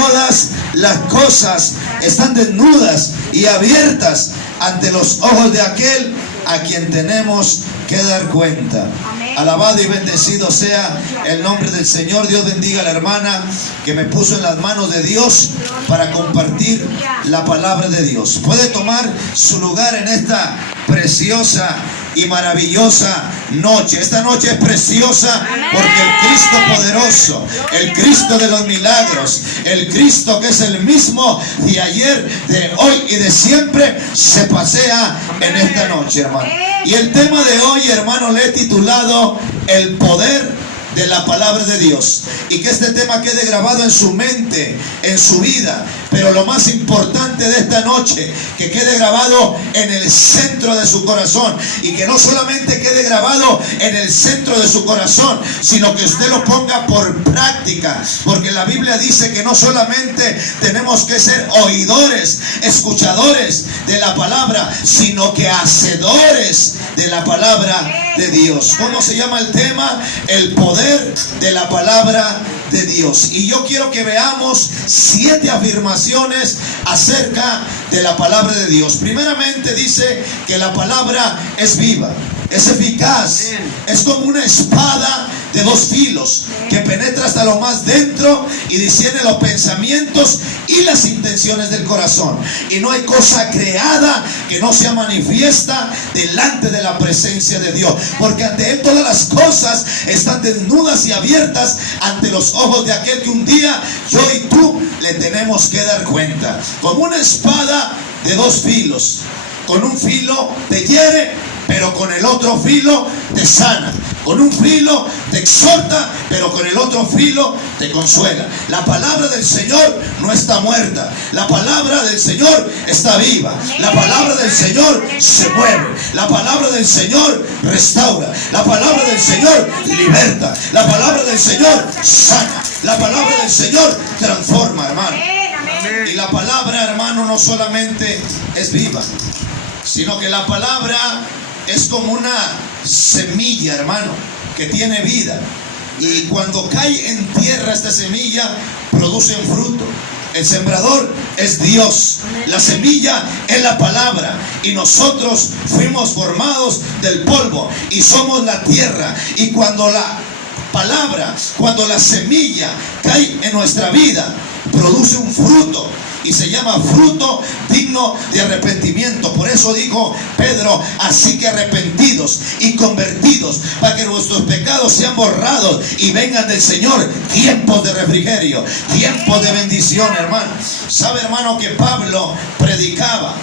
todas las cosas están desnudas y abiertas ante los ojos de aquel a quien tenemos que dar cuenta. Alabado y bendecido sea el nombre del Señor. Dios bendiga a la hermana que me puso en las manos de Dios para compartir la palabra de Dios. Puede tomar su lugar en esta preciosa y maravillosa noche. Esta noche es preciosa porque el Cristo poderoso, el Cristo de los milagros, el Cristo que es el mismo de ayer, de hoy y de siempre, se pasea en esta noche, hermano. Y el tema de hoy, hermano, le he titulado El poder de la palabra de Dios. Y que este tema quede grabado en su mente, en su vida. Pero lo más importante de esta noche, que quede grabado en el centro de su corazón. Y que no solamente quede grabado en el centro de su corazón, sino que usted lo ponga por práctica. Porque la Biblia dice que no solamente tenemos que ser oidores, escuchadores de la palabra, sino que hacedores de la palabra de Dios. ¿Cómo se llama el tema? El poder de la palabra de Dios. Y yo quiero que veamos 7 afirmaciones acerca de la palabra de Dios. Primeramente dice que la palabra es viva, es eficaz, es como una espada de 2 filos que penetra hasta lo más dentro y discierne los pensamientos y las intenciones del corazón. Y no hay cosa creada que no sea manifiesta delante de la presencia de Dios, porque ante Él todas las cosas están desnudas y abiertas ante los ojos de aquel que un día yo y tú le tenemos que dar cuenta. Como una espada de 2 filos, con un filo te hiere, pero con el otro filo te sana. Con un filo te exhorta, pero con el otro filo te consuela. La palabra del Señor no está muerta. La palabra del Señor está viva. La palabra del Señor se mueve. La palabra del Señor restaura. La palabra del Señor liberta. La palabra del Señor sana. La palabra del Señor transforma, hermano. Y la palabra, hermano, no solamente es viva, sino que la palabra es como una semilla, hermano, que tiene vida. Y cuando cae en tierra esta semilla, produce un fruto. El sembrador es Dios. La semilla es la palabra. Y nosotros fuimos formados del polvo y somos la tierra. Y cuando la palabra, cuando la semilla cae en nuestra vida, produce un fruto. Y se llama fruto digno de arrepentimiento. Por eso dijo Pedro: así que arrepentidos y convertidos, para que nuestros pecados sean borrados y vengan del Señor tiempos de refrigerio, tiempos de bendición, hermano. Sabe, hermano, que Pablo predicaba,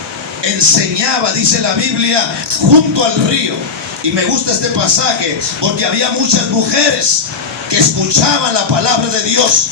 enseñaba, dice la Biblia, junto al río. Y me gusta este pasaje porque había muchas mujeres que escuchaban la palabra de Dios.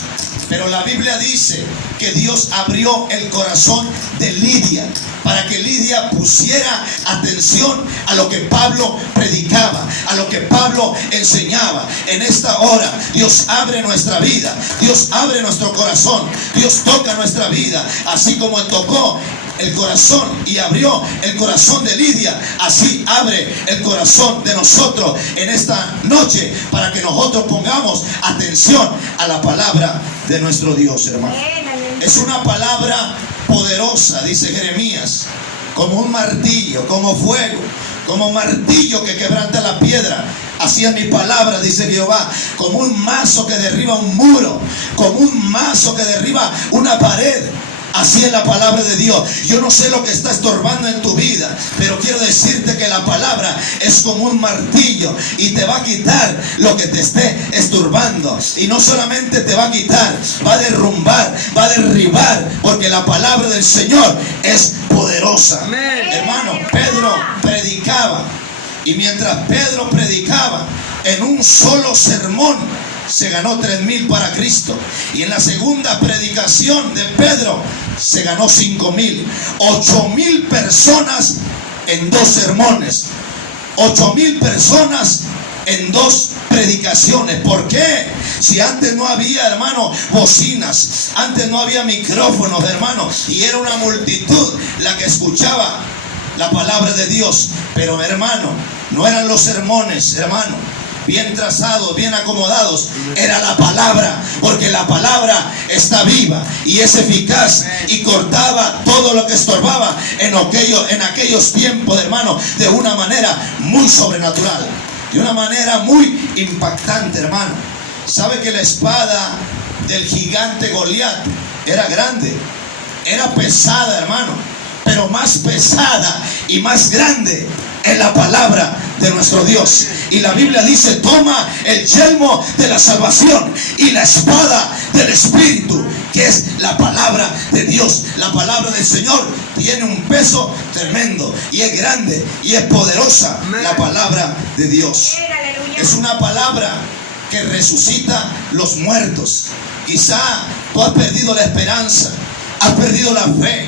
Pero la Biblia dice que Dios abrió el corazón de Lidia para que Lidia pusiera atención a lo que Pablo predicaba, a lo que Pablo enseñaba. En esta hora Dios abre nuestra vida, Dios abre nuestro corazón, Dios toca nuestra vida, así como tocó el corazón y abrió el corazón de Lidia, así abre el corazón de nosotros en esta noche, para que nosotros pongamos atención a la palabra de nuestro Dios, hermano. Es una palabra poderosa, dice Jeremías, como un martillo, como fuego, como un martillo que quebranta la piedra. Así es mi palabra, dice Jehová, como un mazo que derriba un muro, como un mazo que derriba una pared. Así es la palabra de Dios. Yo no sé lo que está estorbando en tu vida, pero quiero decirte que la palabra es como un martillo y te va a quitar lo que te esté estorbando. Y no solamente te va a quitar, va a derrumbar, va a derribar, porque la palabra del Señor es poderosa. Amén. Hermano, Pedro predicaba, y mientras Pedro predicaba, en un solo sermón se ganó 3,000 para Cristo. Y en la segunda predicación de Pedro se ganó 5,000. 8,000 personas en 2 sermones. 8,000 personas en 2 predicaciones. ¿Por qué? Si antes no había, hermano, bocinas, antes no había micrófonos, hermano, y era una multitud la que escuchaba la palabra de Dios. Pero, hermano, no eran los sermones, hermano. bien trazados, bien acomodados. Era la palabra, porque la palabra está viva y es eficaz y cortaba todo lo que estorbaba en aquellos tiempos, hermano, de una manera muy sobrenatural, de una manera muy impactante, hermano. ¿Sabe que la espada del gigante Goliat era grande? Era pesada, hermano, pero más pesada y más grande es la palabra de nuestro Dios. Y la Biblia dice: toma el yelmo de la salvación y la espada del Espíritu, que es la palabra de Dios. La palabra del Señor tiene un peso tremendo y es grande y es poderosa. La palabra de Dios es una palabra que resucita los muertos. Quizá tú has perdido la esperanza, has perdido la fe,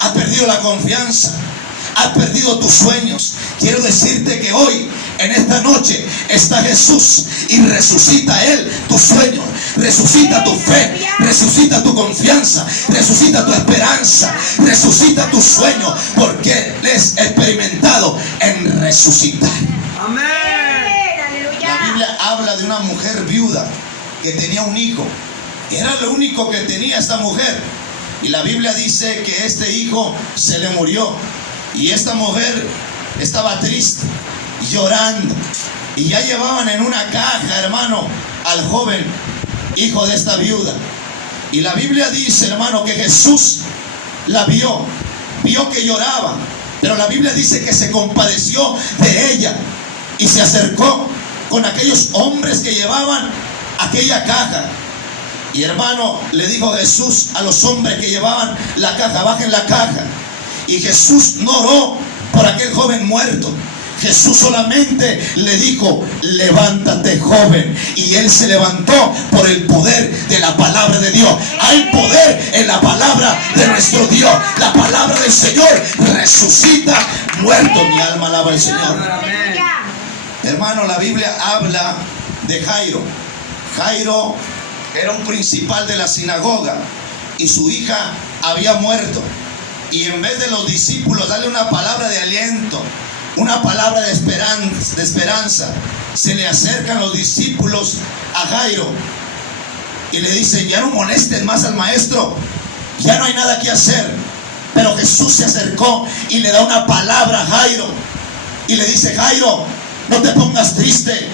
has perdido la confianza, has perdido tus sueños. Quiero decirte que hoy, en esta noche, está Jesús y resucita Él tus sueños, resucita tu fe, resucita tu confianza, resucita tu esperanza, resucita tu sueño, porque Él es experimentado en resucitar. Amén. La Biblia habla de una mujer viuda que tenía un hijo. Era lo único que tenía esta mujer. Y la Biblia dice que este hijo se le murió. Y esta mujer estaba triste, llorando. Y ya llevaban en una caja, hermano, al joven hijo de esta viuda. Y la Biblia dice, hermano, que Jesús la vio que lloraba. Pero la Biblia dice que se compadeció de ella y se acercó con aquellos hombres que llevaban aquella caja. Y hermano, le dijo Jesús a los hombres que llevaban la caja: bajen la caja. Y Jesús no oró por aquel joven muerto. Jesús solamente le dijo: levántate, joven. Y él se levantó por el poder de la palabra de Dios. Hay poder en la palabra de nuestro Dios. La palabra del Señor resucita muerto. Mi alma alaba al Señor. Hermano, la Biblia habla de Jairo. Jairo era un principal de la sinagoga y su hija había muerto. Y en vez de los discípulos darle una palabra de aliento, una palabra de esperanza, se le acercan los discípulos a Jairo y le dicen: ya no molesten más al maestro, ya no hay nada que hacer. Pero Jesús se acercó y le da una palabra a Jairo y le dice: Jairo, no te pongas triste,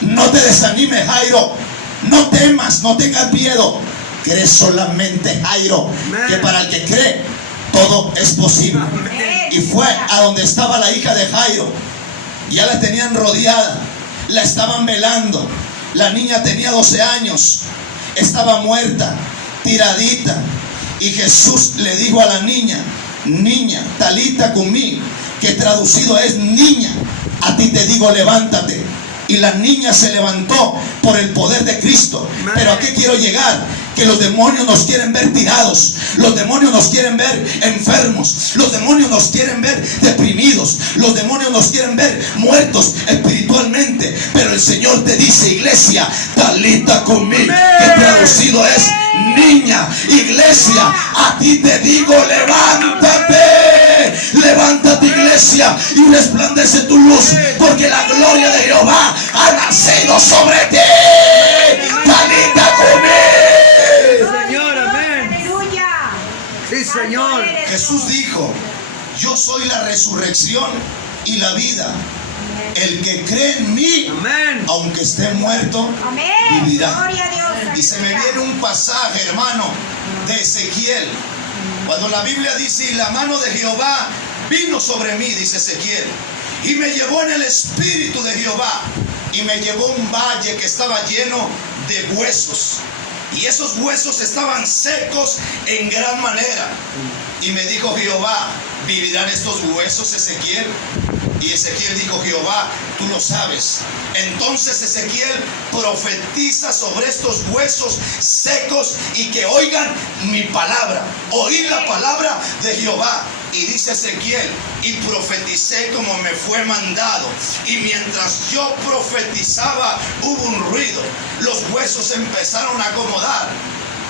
no te desanimes, Jairo, no temas, no tengas miedo. Cree solamente, Jairo, que para el que cree todo es posible. Y fue a donde estaba la hija de Jairo. Ya la tenían rodeada, la estaban velando. La niña tenía 12 años, estaba muerta, tiradita. Y Jesús le dijo a la niña: niña, talita cumí, que traducido es: niña, a ti te digo, levántate. Y la niña se levantó por el poder de Cristo. Pero ¿a qué quiero llegar? Que los demonios nos quieren ver tirados, los demonios nos quieren ver enfermos, los demonios nos quieren ver deprimidos, los demonios nos quieren ver muertos espiritualmente. Pero el Señor te dice: iglesia, talita cumí, que traducido es: niña. Iglesia, a ti te digo, levántate. Levántate, iglesia, y resplandece tu luz, porque la gloria de Jehová ha nacido sobre ti. Talita cumí. Señor, amén. Sí, Señor. Jesús dijo: yo soy la resurrección y la vida. El que cree en mí, amén, aunque esté muerto, amén, vivirá. Dios, y se me viene un pasaje, hermano, de Ezequiel, cuando la Biblia dice: y la mano de Jehová vino sobre mí, dice Ezequiel, y me llevó en el espíritu de Jehová, y me llevó a un valle que estaba lleno de huesos, y esos huesos estaban secos en gran manera. Y me dijo Jehová: ¿vivirán estos huesos, Ezequiel? Y Ezequiel dijo: Jehová, tú lo sabes. Entonces Ezequiel profetiza sobre estos huesos secos y que oigan mi palabra. Oíd la palabra de Jehová. Y dice Ezequiel: y profeticé como me fue mandado. Y mientras yo profetizaba, hubo un ruido. Los huesos empezaron a acomodar.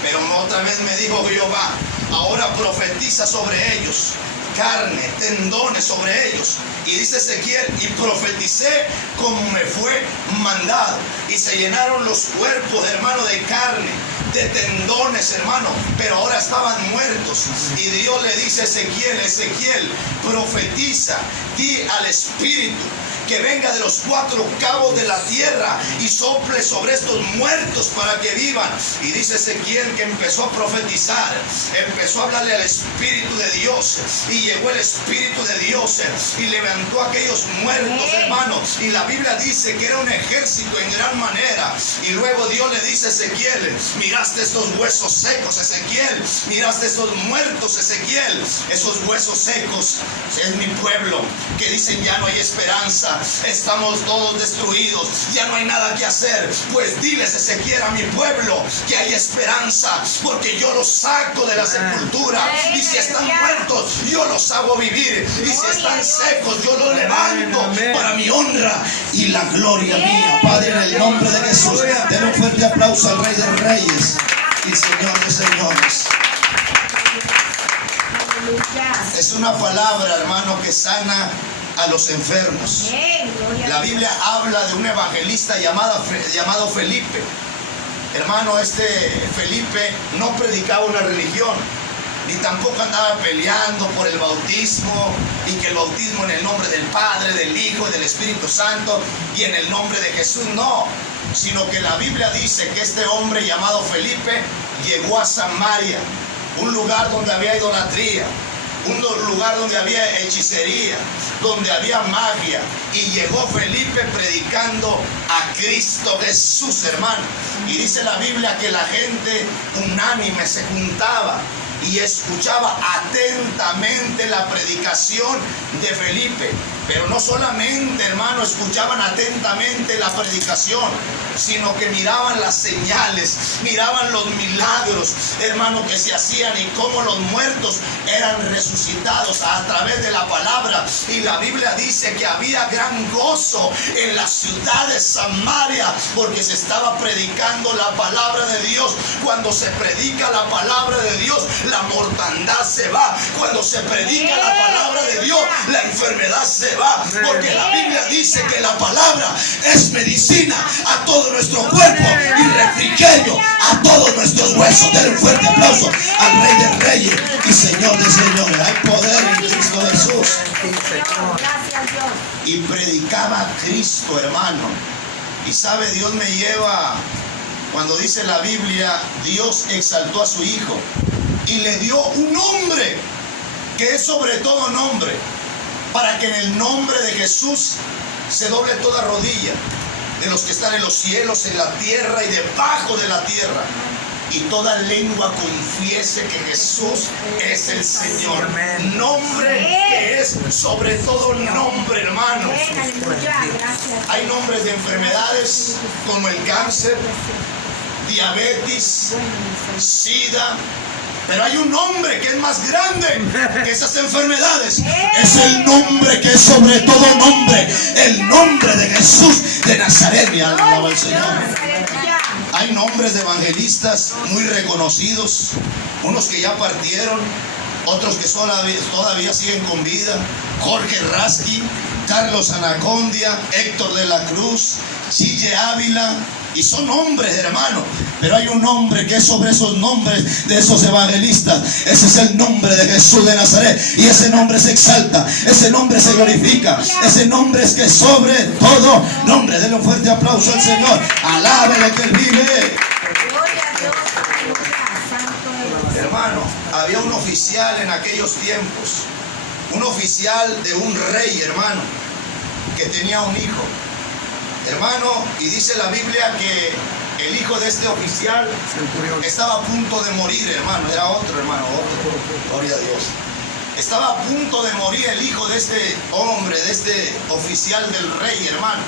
Pero otra vez me dijo Jehová: ahora profetiza sobre ellos. carne, tendones sobre ellos. Y dice Ezequiel, y profeticé como me fue mandado. Y se llenaron los cuerpos, hermano, de carne, de tendones, hermano, pero ahora estaban muertos. Y Dios le dice a Ezequiel, Ezequiel, profetiza, di al Espíritu que venga de los cuatro cabos de la tierra y sople sobre estos muertos para que vivan. Y dice Ezequiel que empezó a profetizar, empezó a hablarle al Espíritu de Dios, y llegó el Espíritu de Dios y levantó a aquellos muertos, hermanos. Y la Biblia dice que era un ejército en gran manera. Y luego Dios le dice a Ezequiel, miraste estos huesos secos, Ezequiel, miraste estos muertos, Ezequiel, esos huesos secos, es mi pueblo, que dicen ya no hay esperanza, estamos todos destruidos, ya no hay nada que hacer. Pues diles, Ezequiel, a mi pueblo que hay esperanza, porque yo los saco de la sepultura, y si están muertos yo los hago vivir, y si están secos yo los levanto para mi honra y la gloria mía. Padre, en el nombre de Jesús, den un fuerte aplauso al Rey de Reyes y Señor de Señores. Es una palabra, hermano, que sana a los enfermos. La Biblia habla de un evangelista llamado Felipe. Hermano, este Felipe no predicaba una religión, ni tampoco andaba peleando por el bautismo, y que el bautismo en el nombre del Padre, del Hijo y del Espíritu Santo, y en el nombre de Jesús, no, sino que la Biblia dice que este hombre llamado Felipe llegó a Samaria, un lugar donde había idolatría, un lugar donde había hechicería, donde había magia, y llegó Felipe predicando a Cristo Jesús, hermano. Y dice la Biblia que la gente unánime se juntaba y escuchaba atentamente la predicación de Felipe. Pero no solamente, hermano, escuchaban atentamente la predicación, sino que miraban las señales, miraban los milagros, hermano, que se hacían, y cómo los muertos eran resucitados a través de la palabra. Y la Biblia dice que había gran gozo en la ciudad de Samaria, porque se estaba predicando la palabra de Dios. Cuando se predica la palabra de Dios, la mortandad se va. Cuando se predica la palabra de Dios, la enfermedad se va, porque la Biblia dice que la palabra es medicina a todo nuestro cuerpo y refrigerio a todos nuestros huesos. Den un fuerte aplauso al Rey de Reyes y Señor de Señores. Hay poder en Cristo Jesús. Y predicaba a Cristo, hermano. Y sabe, Dios me lleva, cuando dice la Biblia, Dios exaltó a su Hijo y le dio un nombre que es sobre todo nombre, para que en el nombre de Jesús se doble toda rodilla de los que están en los cielos, en la tierra y debajo de la tierra, y toda lengua confiese que Jesús es el Señor. Nombre que es sobre todo nombre, hermano. Hay nombres de enfermedades como el cáncer, diabetes, SIDA, pero hay un nombre que es más grande que esas enfermedades. Es el nombre que es sobre todo nombre, el nombre de Jesús de Nazaret. Mi alma alaba al Señor. Hay nombres de evangelistas muy reconocidos, unos que ya partieron, otros que todavía siguen con vida. Jorge Rasky, Carlos Anacondia, Héctor de la Cruz, Chille Ávila. Y son nombres, hermano, pero hay un nombre que es sobre esos nombres de esos evangelistas. Ese es el nombre de Jesús de Nazaret, y ese nombre se exalta, ese nombre se glorifica, ese nombre es que sobre todo nombre. Denle un fuerte aplauso al Señor. Alábele que Él vive. Hermano, había un oficial en aquellos tiempos, un oficial de un rey, hermano, que tenía un hijo. Hermano, y dice la Biblia que el hijo de este oficial estaba a punto de morir, hermano. Era otro, hermano, otro. Gloria a Dios. Estaba a punto de morir el hijo de este hombre, de este oficial del rey, hermano.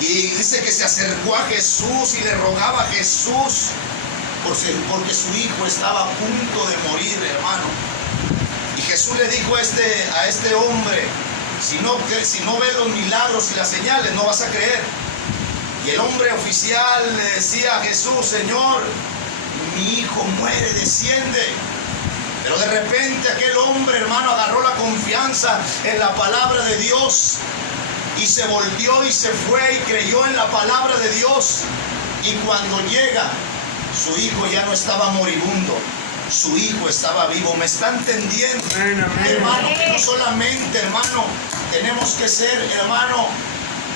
Y dice que se acercó a Jesús y le rogaba a Jesús porque su hijo estaba a punto de morir, hermano. Y Jesús le dijo a este hombre, si no ves los milagros y las señales, no vas a creer. Y el hombre oficial le decía a Jesús, Señor, mi hijo muere, desciende. Pero Pero de repente aquel hombre, hermano, agarró la confianza en la palabra de Dios y se volvió y se fue y creyó en la palabra de Dios. Y cuando llega, su hijo ya no estaba moribundo, su hijo estaba vivo. ¿Me está entendiendo? Hermano, que no solamente, hermano, tenemos que ser, hermano,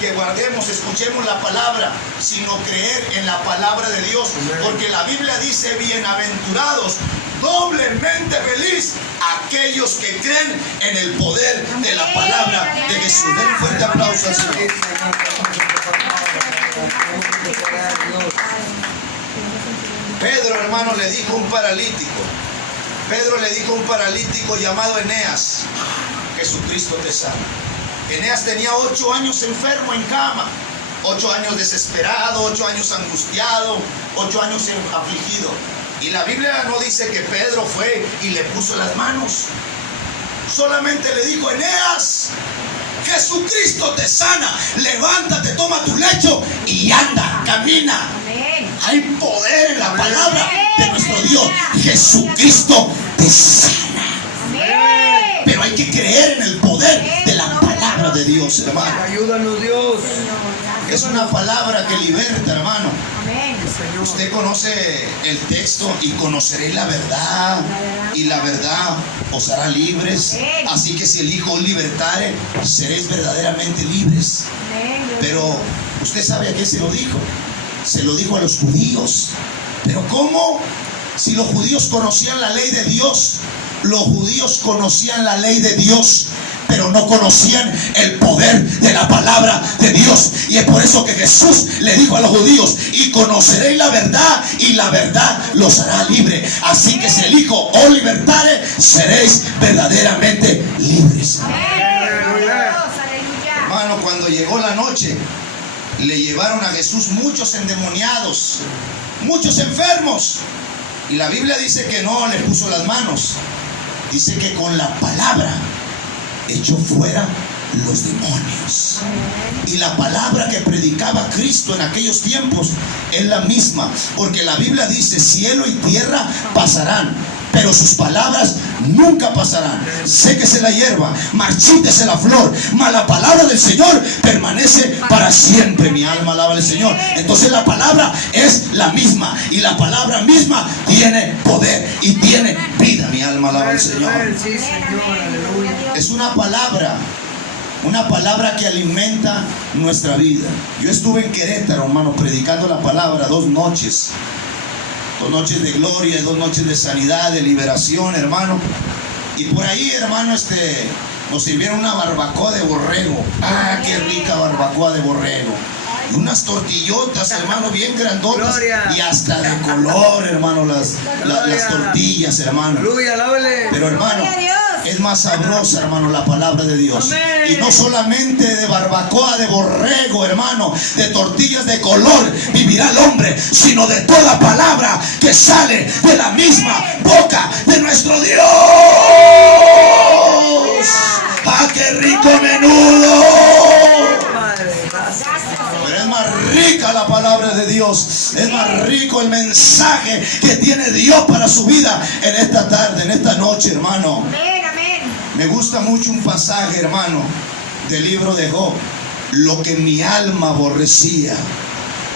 que guardemos, escuchemos la palabra, sino creer en la palabra de Dios. Porque la Biblia dice: bienaventurados, doblemente feliz aquellos que creen en el poder de la palabra de Jesús. Den un fuerte aplauso al Señor. Pedro, hermano, le dijo a un paralítico. Pedro le dijo a un paralítico llamado Eneas: Jesucristo te sana. Eneas tenía 8 años enfermo en cama, 8 años desesperado, 8 años angustiado, 8 años afligido. Y la Biblia no dice que Pedro fue y le puso las manos. Solamente le dijo: Eneas, Jesucristo te sana, levántate, toma tu lecho y anda, camina. Hay poder en la palabra de nuestro Dios. Jesucristo te sana. Pero hay que creer en el poder de la palabra de Dios, hermano. Ayúdanos, Dios. Es una palabra que liberta, hermano. Usted conoce el texto: y conoceréis la verdad, y la verdad os hará libres. Así que si el Hijo os libertare, seréis verdaderamente libres. Pero usted sabe a qué se lo dijo. Se lo dijo a los judíos. Pero ¿cómo? Si los judíos conocían la ley de Dios, los judíos conocían la ley de Dios, pero no conocían el poder de la palabra de Dios. Y es por eso que Jesús le dijo a los judíos: y conoceréis la verdad, y la verdad los hará libre. Así que si el Hijo os libertare, seréis verdaderamente libres. Hermano, cuando llegó la noche, le llevaron a Jesús muchos endemoniados, muchos enfermos. Y la Biblia dice que no le puso las manos. Dice que con la palabra echó fuera los demonios. Y la palabra que predicaba Cristo en aquellos tiempos es la misma. Porque la Biblia dice: cielo y tierra pasarán, pero sus palabras nunca pasarán. Séquese la hierba, marchítese la flor, mas la palabra del Señor permanece para siempre. Mi alma alaba al Señor. Entonces la palabra es la misma, y la palabra misma tiene poder y tiene vida. Mi alma alaba al Señor. Es una palabra que alimenta nuestra vida. Yo estuve en Querétaro, hermano, predicando la palabra 2 noches. 2 noches de gloria, 2 noches de sanidad, de liberación, hermano. Y por ahí, hermano, nos sirvieron una barbacoa de borrego. ¡Ah, qué rica barbacoa de borrego! Y unas tortillotas, hermano, bien grandotas. Y hasta de color, hermano, las tortillas, hermano. Pero, hermano, es más sabrosa, hermano, la palabra de Dios. Y no solamente de barbacoa de borrego, hermano, de tortillas de color vivirá el hombre, sino de toda palabra que sale de la misma boca de nuestro Dios. ¡Ah, qué rico menudo! Pero es más rica la palabra de Dios. Es más rico el mensaje que tiene Dios para su vida en esta tarde, en esta noche, hermano. Me gusta mucho un pasaje, hermano, del libro de Job. Lo que mi alma aborrecía,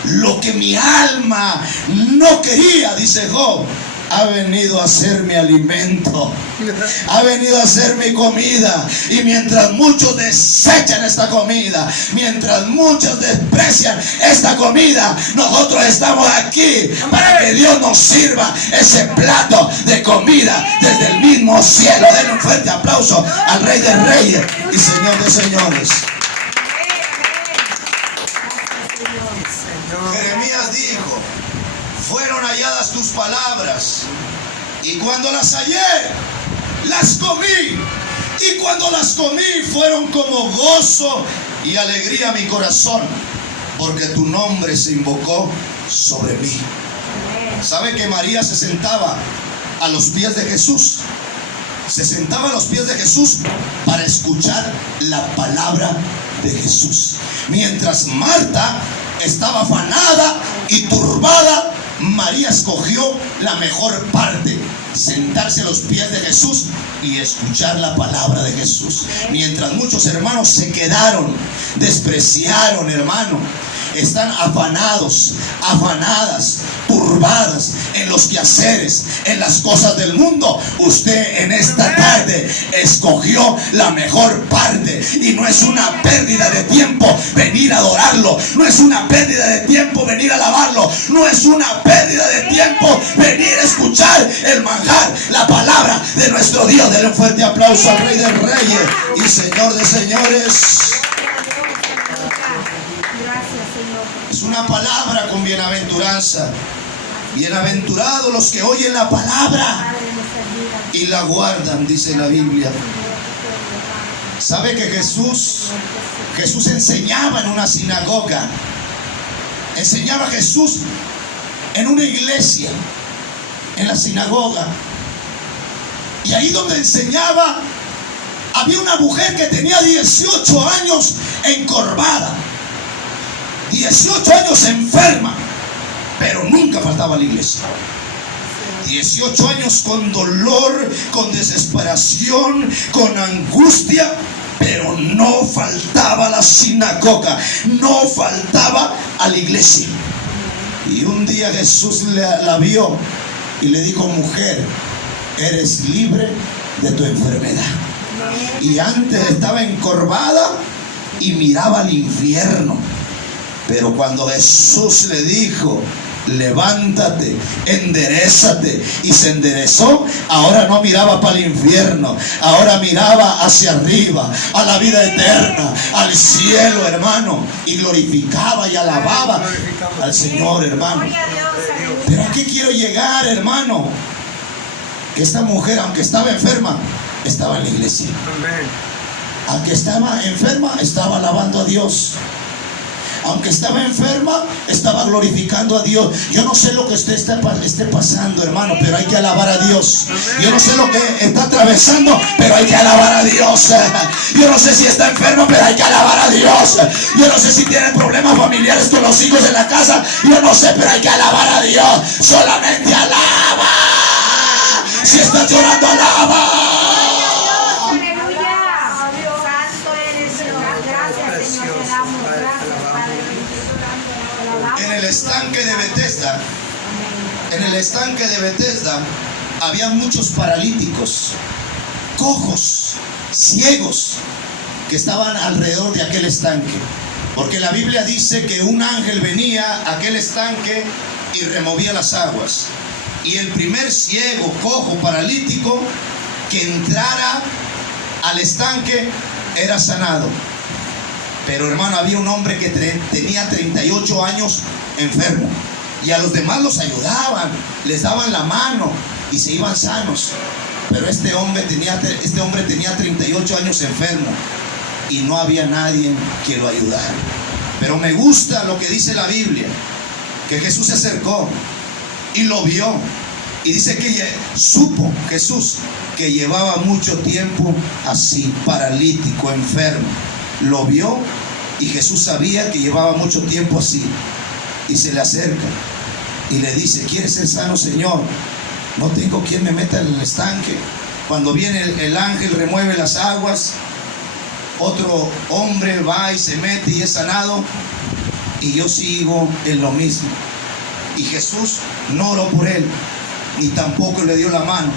lo que mi alma no quería, dice Job, ha venido a ser mi alimento, ha venido a ser mi comida. Y mientras muchos desechan esta comida, mientras muchos desprecian esta comida, nosotros estamos aquí para que Dios nos sirva ese plato de comida desde el mismo cielo. Denle un fuerte aplauso al Rey de Reyes y Señor de Señores. Jeremías dijo: fueron halladas tus palabras, y cuando las hallé, las comí. Y cuando las comí, fueron como gozo y alegría a mi corazón, porque tu nombre se invocó sobre mí. ¿Sabe que María se sentaba a los pies de Jesús? Se sentaba a los pies de Jesús para escuchar la palabra de Jesús. Mientras Marta estaba afanada y turbada María escogió la mejor parte, sentarse a los pies de Jesús y escuchar la palabra de Jesús. Mientras muchos hermanos se quedaron, despreciaron, hermano. Están afanados, afanadas, turbadas en los quehaceres, en las cosas del mundo. Usted en esta tarde escogió la mejor parte, y no es una pérdida de tiempo venir a adorarlo, no es una pérdida de tiempo venir a alabarlo, no es una pérdida de tiempo venir a escuchar el manjar, la palabra de nuestro Dios. Denle un fuerte aplauso al Rey de Reyes y Señor de Señores. Es una palabra con bienaventuranza. Bienaventurados los que oyen la palabra y la guardan, dice la Biblia. ¿Sabe que Jesús enseñaba en una sinagoga? Enseñaba Jesús en una iglesia, en la sinagoga. Y ahí donde enseñaba, había una mujer que tenía 18 años encorvada. 18 años enferma, pero nunca faltaba a la iglesia. 18 años con dolor, con desesperación, con angustia, pero no faltaba a la sinagoga, no faltaba a la iglesia. Y un día Jesús la vio y le dijo: mujer, eres libre de tu enfermedad. Y antes estaba encorvada y miraba al infierno. Pero cuando Jesús le dijo: levántate, enderézate, y se enderezó, ahora no miraba para el infierno, ahora miraba hacia arriba, a la vida eterna, al cielo, hermano, y glorificaba y alababa al Señor, hermano. Pero ¿a qué quiero llegar, hermano? Que esta mujer, aunque estaba enferma, estaba en la iglesia. Aunque estaba enferma, estaba alabando a Dios. Aunque estaba enferma, estaba glorificando a Dios. Yo no sé lo que usted esté pasando, hermano, pero hay que alabar a Dios. Yo no sé lo que está atravesando, pero hay que alabar a Dios. Yo no sé si está enfermo, pero hay que alabar a Dios. Yo no sé si tiene problemas familiares con los hijos en la casa. Yo no sé, pero hay que alabar a Dios. Solamente alaba. Si está llorando, alaba. En el estanque de Betesda había muchos paralíticos, cojos, ciegos, que estaban alrededor de aquel estanque. Porque la Biblia dice que un ángel venía a aquel estanque y removía las aguas. Y el primer ciego, cojo, paralítico que entrara al estanque era sanado. Pero, hermano, había un hombre que tenía 38 años enfermo, y a los demás los ayudaban, les daban la mano y se iban sanos. Pero este hombre tenía 38 años enfermo y no había nadie que lo ayudara. Pero me gusta lo que dice la Biblia, que Jesús se acercó y lo vio, y dice que supo Jesús que llevaba mucho tiempo así, paralítico, enfermo. Lo vio, y Jesús sabía que llevaba mucho tiempo así, y se le acerca y le dice: ¿quieres ser sano, Señor? No tengo quien me meta en el estanque. Cuando viene el ángel, remueve las aguas, otro hombre va y se mete y es sanado, y yo sigo en lo mismo. Y Jesús no oró por él, ni tampoco le dio la mano,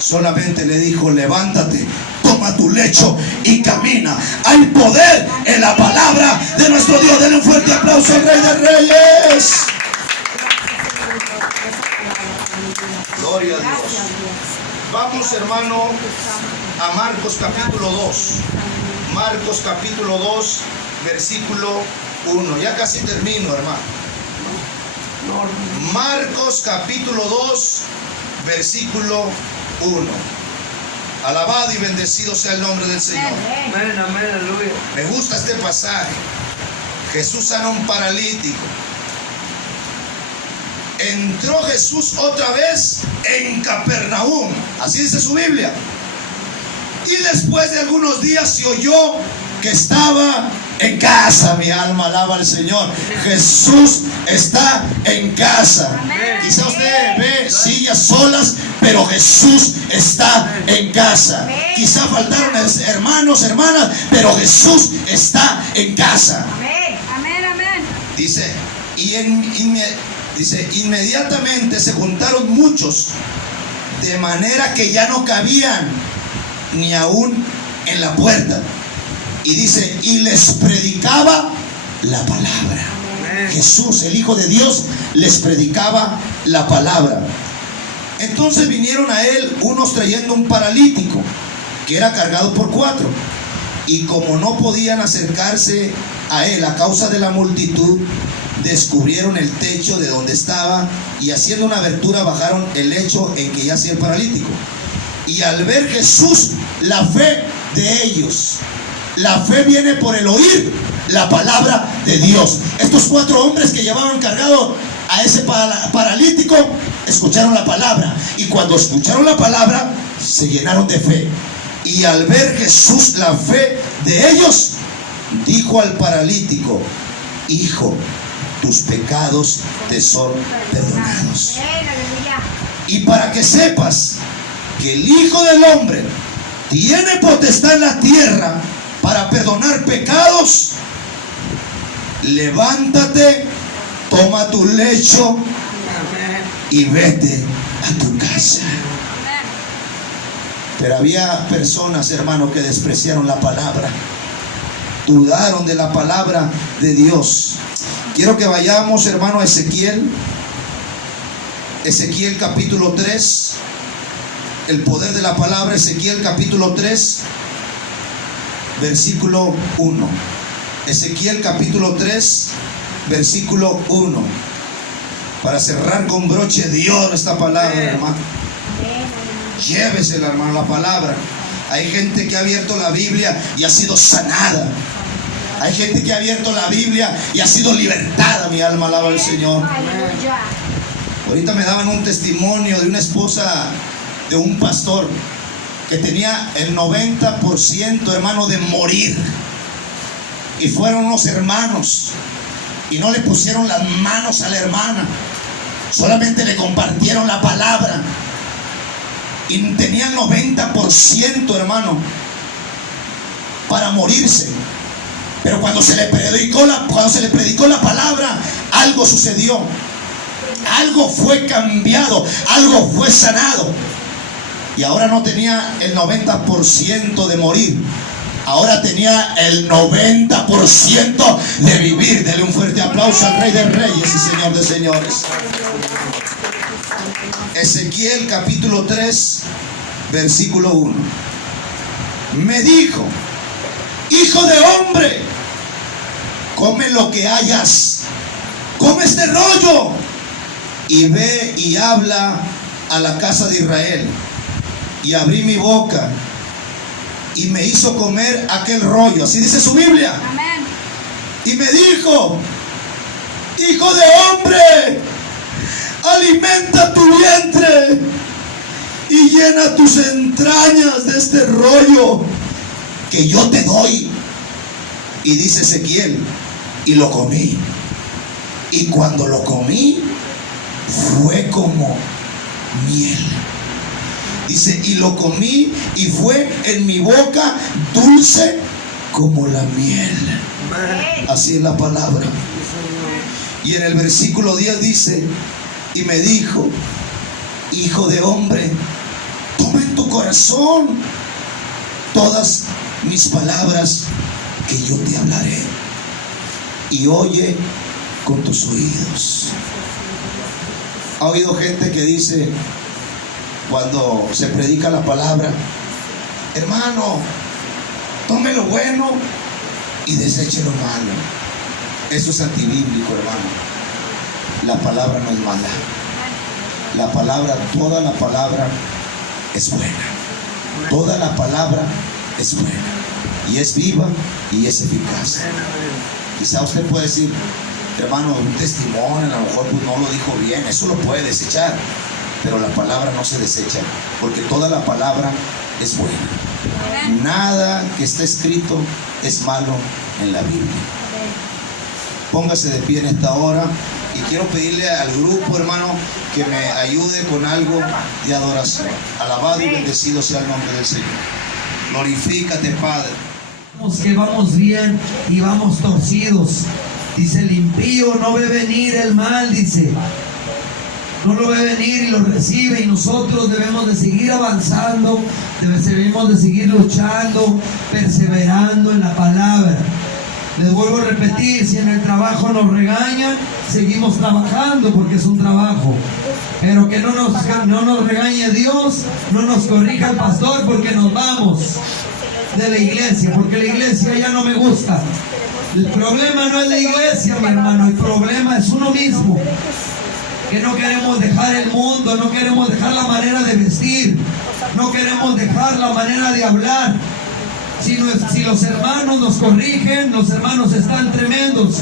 solamente le dijo: levántate, toma tu lecho y camina. Hay poder en la palabra de nuestro Dios. Denle un fuerte aplauso al Rey de Reyes. Gloria a Dios. Vamos, hermano, a Marcos capítulo 2. Marcos capítulo 2, versículo 1. Ya casi termino, hermano. Marcos capítulo 2, versículo 1. Alabado y bendecido sea el nombre del Señor. Amén, amén, aleluya. Me gusta este pasaje. Jesús sana a un paralítico. Entró Jesús otra vez en Capernaum. Así dice su Biblia. Y después de algunos días se oyó que estaba en casa. Mi alma alaba al Señor. Jesús está en casa. Quizá usted ve sillas solas, pero Jesús está en casa. Quizá faltaron hermanos, hermanas, pero Jesús está en casa. Dice, inmediatamente se juntaron muchos, de manera que ya no cabían ni aún en la puerta. Y dice, y les predicaba la palabra. Jesús, el Hijo de Dios, les predicaba la palabra. Entonces vinieron a él unos trayendo un paralítico que era cargado por 4. Y como no podían acercarse a él a causa de la multitud, descubrieron el techo de donde estaba y haciendo una abertura bajaron el lecho en que yacía el paralítico. Y al ver Jesús la fe de ellos, la fe viene por el oír la palabra de Dios. Estos 4 hombres que llevaban cargado a ese paralítico escucharon la palabra, y cuando escucharon la palabra se llenaron de fe. Y al ver Jesús la fe de ellos, dijo al paralítico: hijo, tus pecados te son perdonados. Y para que sepas que el Hijo del Hombre tiene potestad en la tierra para perdonar pecados, levántate, toma tu lecho y vete a tu casa. Pero había personas, hermanos, que despreciaron la palabra, dudaron de la palabra de Dios. Quiero que vayamos, hermano, a Ezequiel capítulo 3. El poder de la palabra, Ezequiel capítulo 3, versículo 1. Ezequiel capítulo 3, versículo 1. Para cerrar con broche de oro esta palabra, hermano. Llévesela, hermano, la palabra. Hay gente que ha abierto la Biblia y ha sido sanada. Hay gente que ha abierto la Biblia y ha sido libertada. Mi alma alaba al Señor. Ahorita me daban un testimonio de una esposa de un pastor que tenía el 90%, hermano, de morir. Y fueron unos hermanos y no le pusieron las manos a la hermana, solamente le compartieron la palabra. Y tenían 90%, hermano, para morirse. Pero cuando se le predicó la palabra, algo sucedió. Algo fue cambiado, algo fue sanado. Y ahora no tenía el 90% de morir, ahora tenía el 90% de vivir. Dele un fuerte aplauso al Rey de Reyes y Señor de Señores. Ezequiel capítulo 3, versículo 1. Me dijo: hijo de hombre, come lo que hayas, come este rollo, y ve y habla a la casa de Israel. Y abrí mi boca y me hizo comer aquel rollo. Así dice su Biblia. Amén. Y me dijo: hijo de hombre, alimenta tu vientre y llena tus entrañas de este rollo que yo te doy. Y dice Ezequiel: y lo comí. Y cuando lo comí, fue como miel. Dice: y lo comí y fue en mi boca dulce como la miel. Así es la palabra. Y en el versículo 10 dice: y me dijo: hijo de hombre, toma en tu corazón todas mis palabras que yo te hablaré, y oye con tus oídos. ¿Ha oído gente que dice, cuando se predica la palabra: hermano, tome lo bueno y deseche lo malo? Eso es antibíblico, hermano. La palabra no es mala. La palabra, toda la palabra es buena. Toda la palabra es buena. Y es viva y es eficaz. Quizá usted puede decir: hermano, un testimonio, a lo mejor pues no lo dijo bien. Eso lo puede desechar. Pero la palabra no se desecha, porque toda la palabra es buena. Nada que está escrito es malo en la Biblia. Póngase de pie en esta hora y quiero pedirle al grupo, hermano, que me ayude con algo de adoración. Alabado y bendecido sea el nombre del Señor. Glorifícate, Padre. Que vamos bien y vamos torcidos. Dice, el impío no ve venir el mal, dice. No lo ve venir y lo recibe, y nosotros debemos de seguir avanzando, debemos de seguir luchando, perseverando en la palabra. Les vuelvo a repetir, si en el trabajo nos regañan, seguimos trabajando porque es un trabajo. Pero que no nos regañe Dios, no nos corrija el pastor porque nos vamos de la iglesia, porque la iglesia ya no me gusta. El problema no es la iglesia, mi hermano, el problema es uno mismo. Que no queremos dejar el mundo, no queremos dejar la manera de vestir, no queremos dejar la manera de hablar. Si los hermanos nos corrigen, los hermanos están tremendos.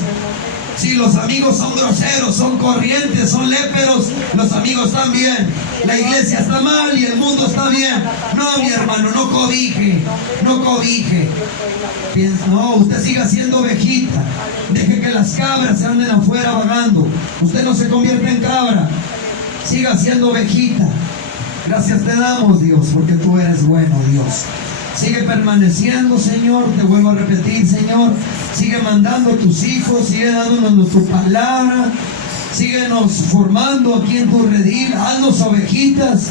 Si los amigos son groseros, son corrientes, son léperos, los amigos están bien. La iglesia está mal y el mundo está bien. No, mi hermano, no cobije, no cobije. No, usted siga siendo ovejita. Deje que las cabras se anden afuera vagando. Usted no se convierte en cabra. Siga siendo ovejita. Gracias te damos, Dios, porque tú eres bueno, Dios. Sigue permaneciendo, Señor, te vuelvo a repetir, Señor. Sigue mandando tus hijos, sigue dándonos tu palabra. Síguenos formando aquí en tu redil. Haznos ovejitas